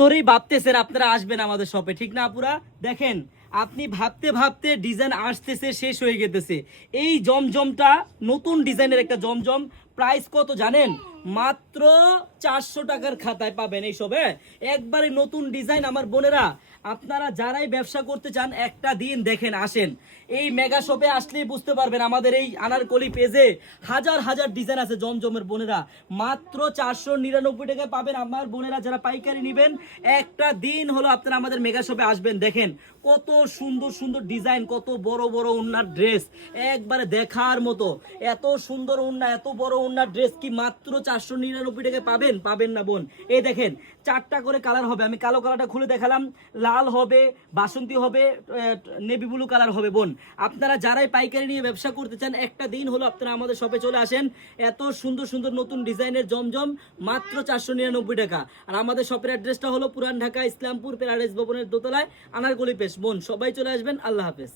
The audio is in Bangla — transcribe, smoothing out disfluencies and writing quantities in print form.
ধরেই ভাবতেছেন আপনারা আসবেন আমাদের শপে, ঠিক না আপুরা? দেখেন, আপনি ভাবতে ভাবতে ডিজাইন আসতেছে, শেষ হয়ে গেতেছে। এই জমজমটা নতুন ডিজাইনের একটা জমজম, প্রাইস কত জানেন? মাত্র 400 টাকার খাতায় পাবেন এইসব। একবারে নতুন ডিজাইন। আমার বোনেরা, আপনারা যারাই ব্যবসা করতে চান একটা দিন দেখেন, আসেন এই মেগা শপে আসলেই বুঝতে পারবেন। আমাদের এই আনারকলি পেজে হাজার হাজার ডিজাইন আছে জমজমের বোনেরা, মাত্র 499 টাকায় পাবেন। আমার বোনেরা যারা পাইকারি নেবেন, একটা দিন হলো আপনারা আমাদের মেগা শপে আসবেন। দেখেন কত সুন্দর সুন্দর ডিজাইন, কত বড় বড় ওন্নার ড্রেস, একবারে দেখার মতো। এত সুন্দর ওন্না, এত বড় ওন্নার ড্রেস কি মাত্র 499 টাকায় পাবেন? পাবেন না বোন। এই দেখেন 4টা করে কালার হবে, আমি কালো কালারটা খুলে দেখালাম, লাল হবে, বাসন্তী হবে, নেভি ব্লু কালার হবে। বোন, আপনারা যারাই পাইকারি নিয়ে ব্যবসা করতে চান, একটা দিন হলো আপনারা আমাদের শপে চলে আসেন। এত সুন্দর সুন্দর নতুন ডিজাইনের জমজম মাত্র 499 টাকা। আর আমাদের শপের অ্যাড্রেসটা হলো পুরান ঢাকা ইসলামপুর প্যারাডাইস ভবনের দোতলায়, আনারকলি পেশ। বোন, সবাই চলে আসবেন। আল্লাহ হাফেজ।